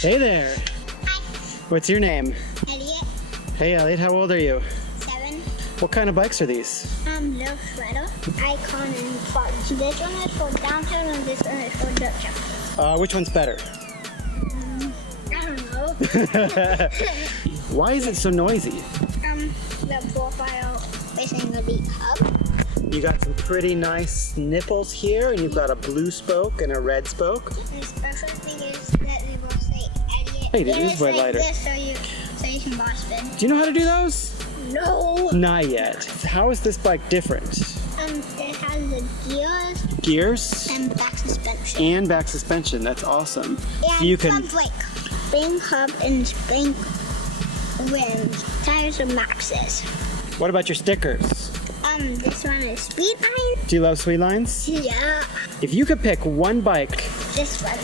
Hey there. Hi. What's your name? Elliott. Hey Elliot, how old are you? 7. What kind of bikes are these? Lil Shredder, Icon, and Prodigy. This one is for downhill and this one is for dirt track. Which one's better? I don't know. Why is it so noisy? The profile facing the deep hub. You got some pretty nice nipples here, and you've got a blue spoke and a red spoke. The special thing is that they will say Elliott. Hey, did this way lighter? This so you can boss spin. Do you know how to do those? No. Not yet. How is this bike different? It has the gears Gears and back suspension. and back suspension. That's awesome. And You can. front brake. Spring hub and spring rims. Tires are maxes. What about your stickers? This one is speed line. Do you love Sweet Lines? Yeah. If you could pick one bike This one.